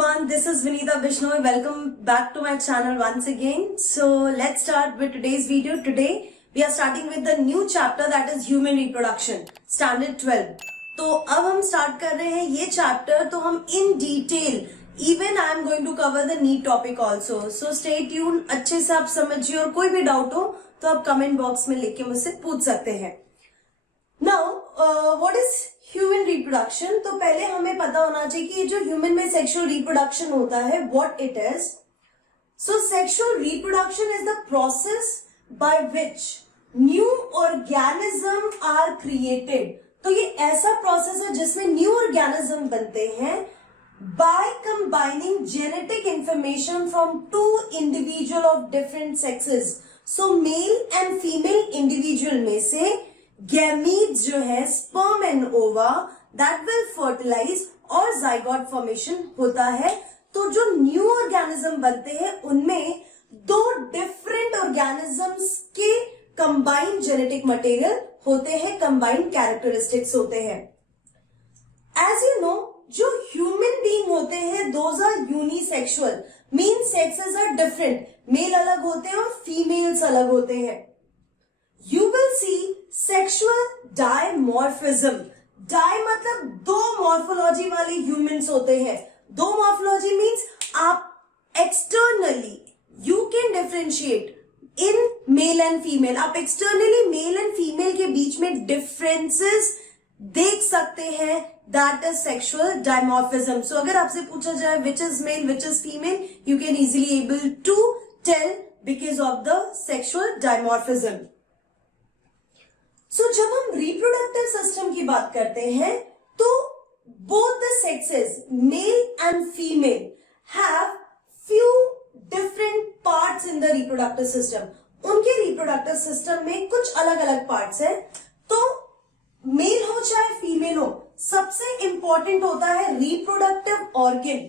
everyone, this is Vinita Bishnoi. Welcome back to my channel once again. So let's start with today's video. Today we are starting with the new chapter, that is human reproduction, standard 12. तो अब हम start कर रहे हैं ये chapter, तो हम in detail, even I am going to cover the NEET topic also. So stay tuned, अच्छे से आप समझिए और कोई भी doubt हो तो आप comment box में लिख के मुझसे पूछ सकते हैं. Now, what is human reproduction? तो पहले हमें पता होना चाहिए कि जो ह्यूमन में सेक्सुअल रिप्रोडक्शन होता है, what it is. So sexual reproduction is the process by which new organism are created. तो ये ऐसा प्रोसेस है जिसमें न्यू ऑर्गेनिज्म बनते हैं by combining genetic information from two individual of different sexes. So male and female individual में से gametes जो है, sperm and ova, that will fertilise और जाइगोट फॉर्मेशन होता है. तो जो न्यू ऑर्गेनिज्म बनते हैं उनमें दो डिफरेंट ऑर्गेनिजम्स के कंबाइंड जेनेटिक मटेरियल होते हैं, कंबाइंड कैरेक्टरिस्टिक्स होते हैं. एज यू नो, जो ह्यूमन बीइंग होते हैं those are unisexual, mean sexes are different. Male अलग होते हैं और फीमेल्स अलग होते हैं. You will see sexual dimorphism. Di मतलब दो मॉर्फोलॉजी वाले ह्यूमंस होते हैं. दो मॉर्फोलॉजी मीन्स आप externally you can differentiate in male and female. आप एक्सटर्नली मेल एंड फीमेल के बीच में डिफरेंसेस देख सकते हैं. That is sexual dimorphism. So अगर आपसे पूछा जाए which is male which is female, you can easily able to tell because of the sexual dimorphism. So जब हम रिप्रोडक्टिव सिस्टम की बात करते हैं तो both the sexes, male and female, have few different parts in the reproductive system. उनके reproductive system में कुछ अलग अलग पार्ट्स हैं. तो मेल हो चाहे फीमेल हो, सबसे इंपॉर्टेंट होता है रिप्रोडक्टिव ऑर्गन,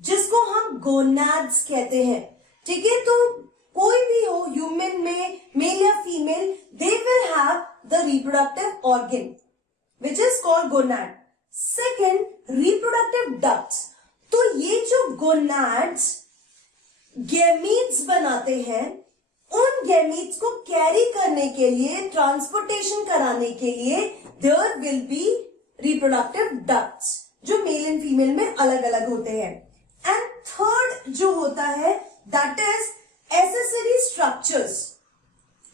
जिसको हम गोनाड्स कहते हैं. ठीक है, तो कोई भी हो ह्यूमन में, मेल या female, they will have the reproductive organ which is called gonad. Second, reproductive ducts. तो ये जो गोनाड्स गैमीट्स बनाते हैं, उन गैमीट्स को कैरी करने के लिए, ट्रांसपोर्टेशन कराने के लिए there will be reproductive ducts, जो मेल एंड फीमेल में अलग अलग होते हैं. एंड थर्ड जो होता है that is accessory structures.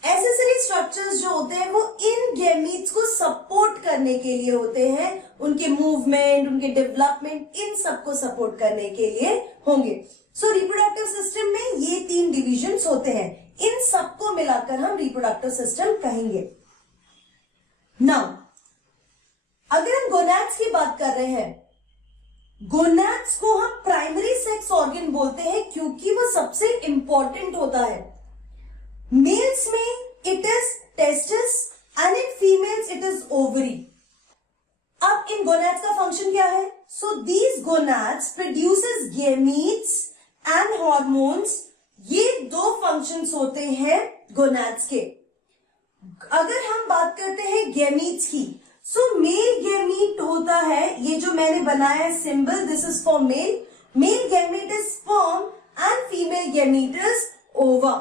Accessory structures जो होते हैं वो इन गैमीट्स को सपोर्ट करने के लिए होते हैं. उनके मूवमेंट, उनके डेवलपमेंट, इन सबको सपोर्ट करने के लिए होंगे. सो रिप्रोडक्टिव सिस्टम में ये तीन डिविजन्स होते हैं. इन सबको मिलाकर हम रिप्रोडक्टिव सिस्टम कहेंगे. नाउ अगर हम गोनाड्स की बात कर रहे हैं, गोनाड्स को हम प्राइमरी सेक्स ऑर्गन बोलते हैं क्योंकि वो सबसे इंपॉर्टेंट होता है. मेल्स में it is testis and in females it is ovary. अब इन गोनाड्स का फंक्शन क्या है? So these gonads produces gametes and hormones. ये दो फंक्शंस होते हैं गोनाड्स के. अगर हम बात करते हैं गैमीट्स की, सो मेल गैमीट होता है, ये जो मैंने बनाया है symbol, this is for male. Male gamete is sperm and female gamete is ova.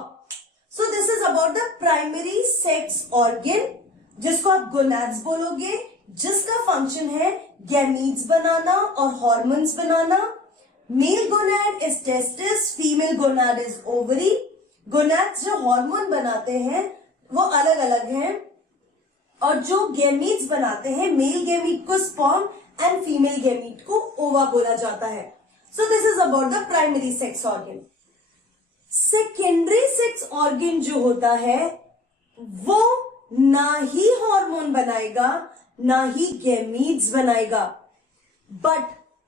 So this is about the primary sex organ, जिसको आप गोनाड्स बोलोगे, जिसका फंक्शन है गैमीट्स बनाना और hormones banana. Mail gonad is testis, female gonad is ovary. Gonads जो hormone बनाते हैं वो अलग अलग हैं, और जो गैमीट्स बनाते हैं, मेल गैमीट को स्पर्म एंड फीमेल गैमीट को ओवा बोला जाता है. सो this is about the primary sex organ. Secondary sex organ जो होता है वो ना ही हार्मोन बनाएगा ना ही गैमीट्स बनाएगा, but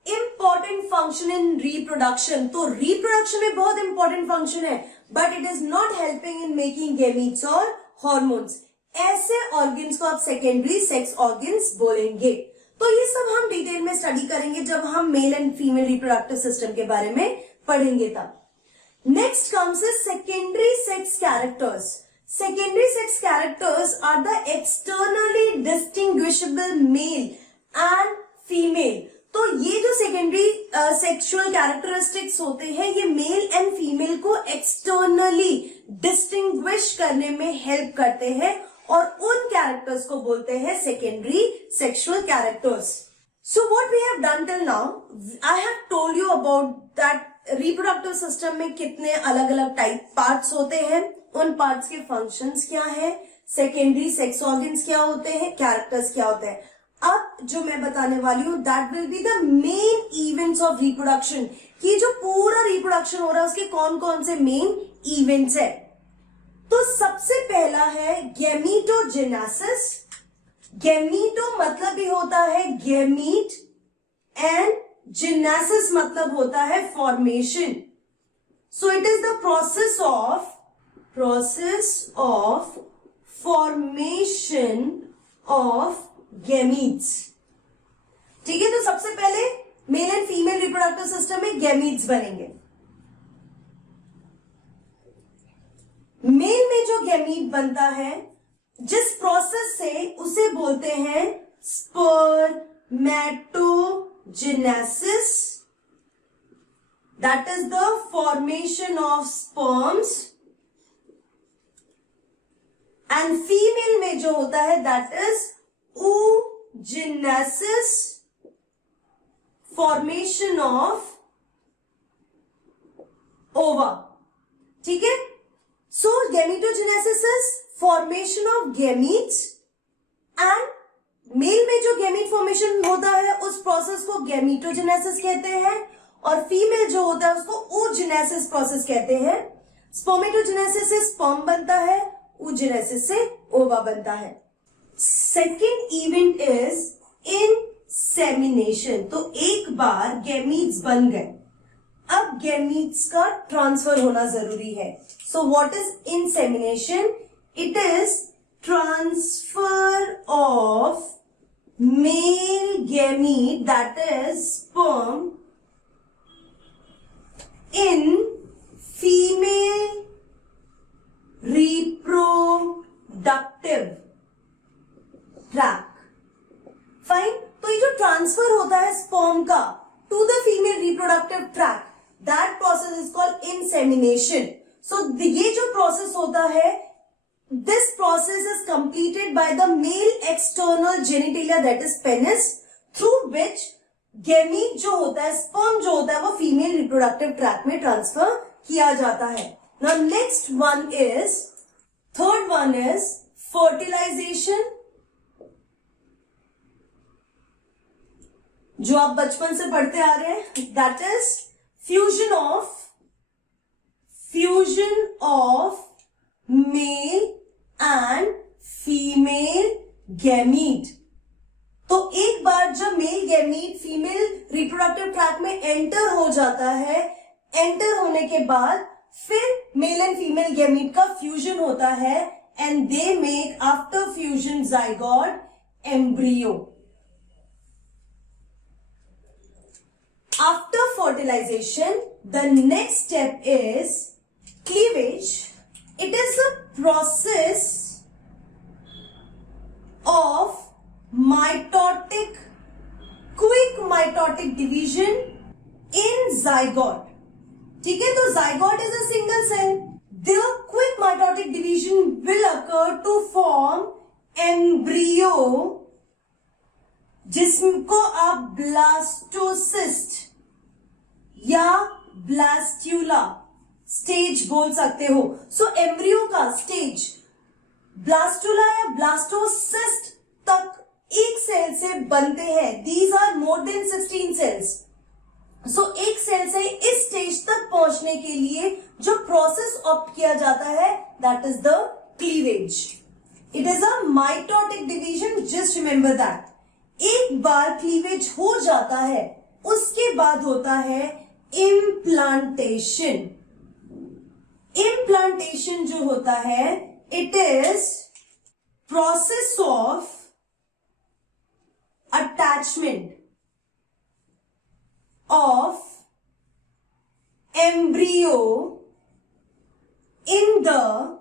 important function in reproduction. तो रिप्रोडक्शन में बहुत इंपॉर्टेंट फंक्शन है, but it is not helping in making gametes और हॉर्मोन्स. ऐसे ऑर्गन्स को आप सेकेंडरी सेक्स ऑर्गन्स बोलेंगे. तो ये सब हम डिटेल में स्टडी करेंगे जब हम male and female reproductive system के बारे में पढ़ेंगे तब. Next comes is secondary sex characters. Secondary sex characters are the externally distinguishable male and female. तो ये जो सेकेंडरी सेक्सुअल कैरेक्टरिस्टिक्स होते हैं ये मेल एंड फीमेल को एक्सटर्नली डिस्टिंग्विश करने में हेल्प करते हैं और उन कैरेक्टर्स को बोलते हैं secondary sexual characters. So what we have done till now, I have told you about that reproductive system में कितने अलग अलग टाइप पार्ट्स होते हैं, उन पार्ट्स के फंक्शंस क्या है, सेकेंडरी सेक्स ऑर्गन्स क्या होते हैं, कैरेक्टर्स क्या होते हैं. अब जो मैं बताने वाली हूं that will be the main events of reproduction, कि जो पूरा रिप्रोडक्शन हो रहा है उसके कौन कौन से मेन इवेंट्स है. तो सबसे पहला है गैमीटोजेनेसिस. गैमीटो मतलब भी होता है गैमीट एंड जेनेसिस मतलब होता है formation. So it is the process of formation of gametes. ठीक है, तो सबसे पहले mail and female reproductive system में गैमीट्स बनेंगे. मेल में जो गैमीट बनता है जिस प्रोसेस से उसे बोलते हैं spermatogenesis. That is the formation of sperms. And female में जो होता है that is oogenesis, formation of ova. ठीक है, so gametogenesis is formation of gametes and male में जो गैमीट फॉर्मेशन होता है उस प्रोसेस को गैमीटोजेनेसिस कहते हैं और फीमेल जो होता है उसको oogenesis प्रोसेस कहते हैं. स्पर्मेटोजेनेसिस से स्पर्म बनता है, oogenesis से ओवा बनता है. Second event is insemination. तो एक बार गैमीट्स बन गए, अब गैमीट्स का ट्रांसफर होना जरूरी है. So what is insemination? It is transfer of male gamete that is sperm in female reproductive tract. Fine, तो ये जो ट्रांसफर होता है स्पर्म का to the female reproductive tract, that process is called insemination. So ये जो process होता है, this process is completed by the male external genitalia that is penis, through which gamete जो होता है, स्पर्म जो होता है, वो फीमेल रिप्रोडक्टिव ट्रैक में ट्रांसफर किया जाता है. Now next one is, third one is fertilisation, जो आप बचपन से पढ़ते आ रहे हैं. That is fusion of male and female gamete. तो एक बार जब male gamete female reproductive tract में एंटर हो जाता है, एंटर होने के बाद फिर मेल एंड फीमेल गैमीट का फ्यूजन होता है and they make after fusion zygote embryo. After fertilization, the next step is cleavage. It is a process of quick mitotic division in zygote. ठीक है, तो zygote is a single cell. The quick mitotic division will occur to form embryo, जिसको आप blastocyst या blastula stage बोल सकते हो. So embryo का स्टेज ब्लास्टूला या ब्लास्टोसिस्ट तक एक सेल से बनते हैं. These are more than 16 cells. So एक सेल से इस स्टेज तक पहुंचने के लिए जो प्रोसेस ऑप्ट किया जाता है that is the cleavage. It is a mitotic division, just remember that. एक बार क्लीवेज हो जाता है उसके बाद होता है इम्प्लांटेशन. इम्प्लांटेशन जो होता है it is process of attachment of embryo in the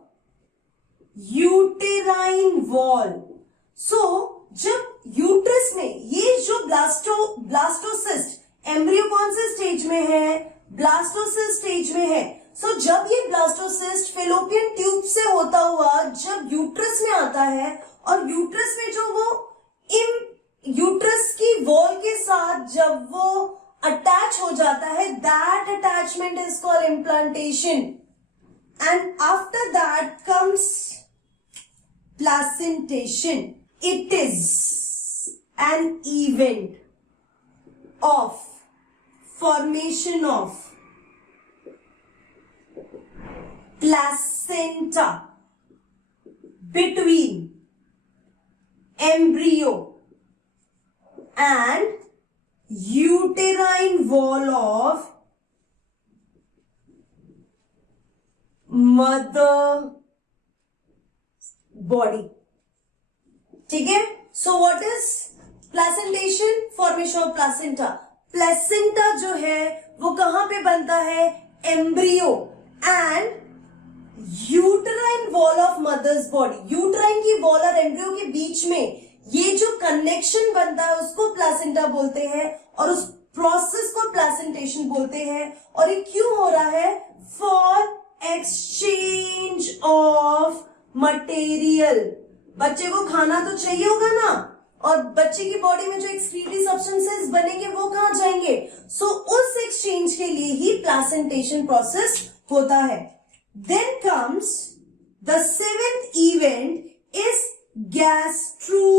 uterine wall. So जब यूट्रस में ये जो ब्लास्टोसिस्ट, एम्ब्रियो कौन से स्टेज में है, ब्लास्टोसिस्ट स्टेज में है। सो जब ये ब्लास्टोसिस्ट फेलोपियन ट्यूब से होता हुआ जब यूट्रस में आता है, और यूट्रस में जो वो यूट्रस की वॉल के साथ जब वो अटैच हो जाता है, that attachment is called implantation. And after that comes placentation. It is an event of formation of placenta between embryo and uterine wall of mother body. ठीक है, so what is placentation? Formation of placenta. Placenta जो है वो कहां पे बनता है, embryo and uterine wall of mother's body. Uterine की वॉल और एम्ब्रियो के बीच में ये जो कनेक्शन बनता है उसको प्लासेंटा बोलते हैं, और उस प्रोसेस को प्लासेंटेशन बोलते हैं। और ये क्यों हो रहा है, फॉर एक्सचेंज ऑफ मटेरियल। बच्चे को खाना तो चाहिए होगा ना, और बच्चे की बॉडी में जो एक्सक्रीटरी सब्सटेंसेस बनेंगे वो कहां जाएंगे। सो उस एक्सचेंज के लिए ही प्लासेंटेशन प्रोसेस होता है। Then comes the seventh event is gastrulation.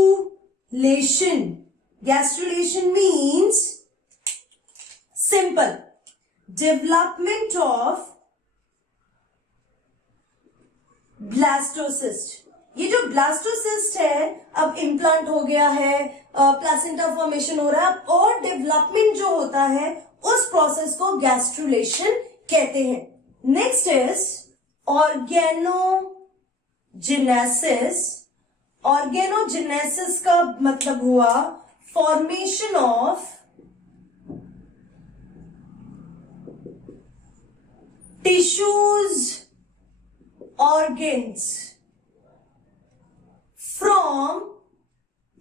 Gastrulation means simple development of blastocyst. ये जो ब्लास्टोसिस्ट है अब इम्प्लांट हो गया है, प्लासेंटा फॉर्मेशन हो रहा है, और डेवलपमेंट जो होता है उस प्रोसेस को गैस्ट्रुलेशन कहते हैं। Next is organogenesis. ऑर्गेनोजेनेसिस का मतलब हुआ formation of tissues, organs from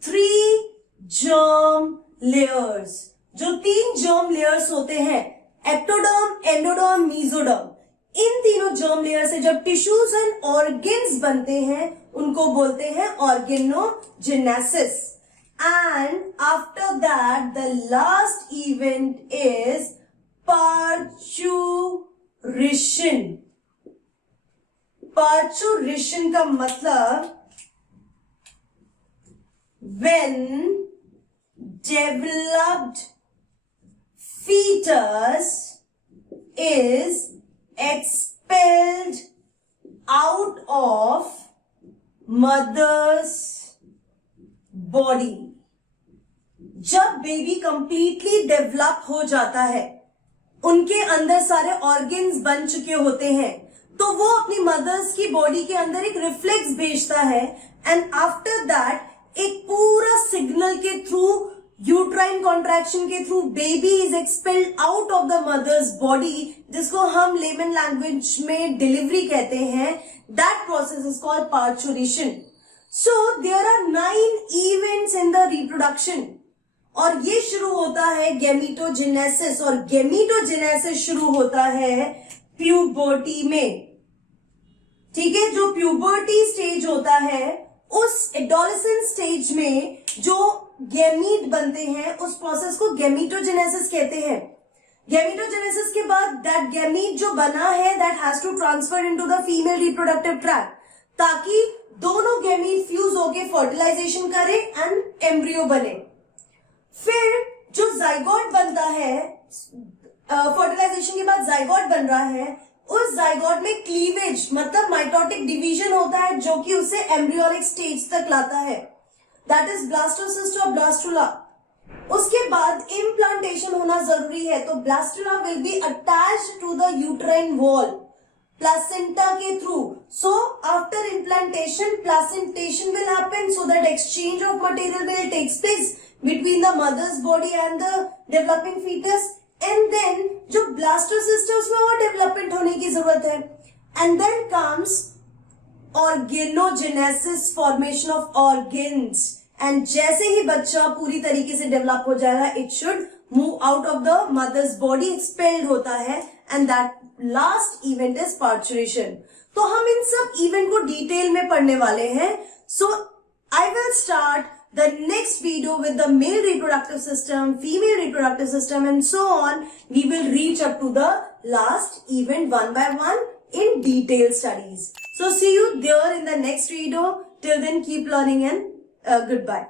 3 germ layers। जो 3 germ layers होते हैं, एक्टोडर्म, एंडोडर्म, मीजोडर्म, इन तीनों germ layers से जब टिश्यूज एंड ऑर्गन्स बनते हैं उनको बोलते हैं organogenesis. And after that the last event is parturition. Parturition का मतलब when developed fetus is expelled out of mother's body। जब बेबी कंप्लीटली डेवलप हो जाता है, उनके अंदर सारे ऑर्गन्स बन चुके होते हैं, तो वो अपनी मदर्स की बॉडी के अंदर एक रिफ्लेक्स भेजता है, एंड आफ्टर दैट एक पूरा सिग्नल के थ्रू, यूट्राइन कॉन्ट्रैक्शन के through baby is expelled out of the mother's body, जिसको हम लेमन लैंग्वेज में डिलीवरी कहते हैं। That process is called parturition. So there are 9 events in the reproduction, और ये शुरू होता है गैमीटोजेनेसिस, और गैमीटोजेनेसिस शुरू होता है प्यूबर्टी में। ठीक है, जो प्यूबर्टी स्टेज होता है उस एडोलेसेंस स्टेज में जो गैमीट बनते हैं उस प्रोसेस को गैमीटोजेनेसिस कहते हैं। गैमीटोजेनेसिस के बाद दैट गैमीट जो बना है that has to transfer into the female reproductive tract, ताकि दोनों गैमीट फ्यूज होके फर्टिलाइजेशन करे एंड एम्ब्रियो बने। फिर जो जाइगोट बनता है, फर्टिलाइजेशन के बाद जाइगोट बन रहा है, उस जाइगोट में क्लीवेज मतलब माइटोटिक डिवीजन होता है जो कि उसे एम्ब्रियोनिक स्टेज तक लाता है, दैट इज ब्लास्टोसिस्ट और ब्लास्टुला। उसके बाद इम्प्लांटेशन होना जरूरी है, तो blastula will be attached to the uterine wall placenta के through. So after implantation placentation will happen, so that exchange of material will takes place between the mother's body and the developing foetus, and then जो blastocyst है उसमें और development होने की जरूरत है। And then comes organogenesis, formation of organs. And जैसे ही बच्चा पूरी तरीके से डेवलप हो जाएगा, it should move out of the mother's body, expelled होता है, and that last event is parturition. तो हम इन सब इवेंट को डिटेल में पढ़ने वाले हैं. So I will start the next video with the male reproductive system, female reproductive system, and so on. We will reach up to the last event one by one in detailed studies. So see you there in the next video. Till then, keep learning and goodbye.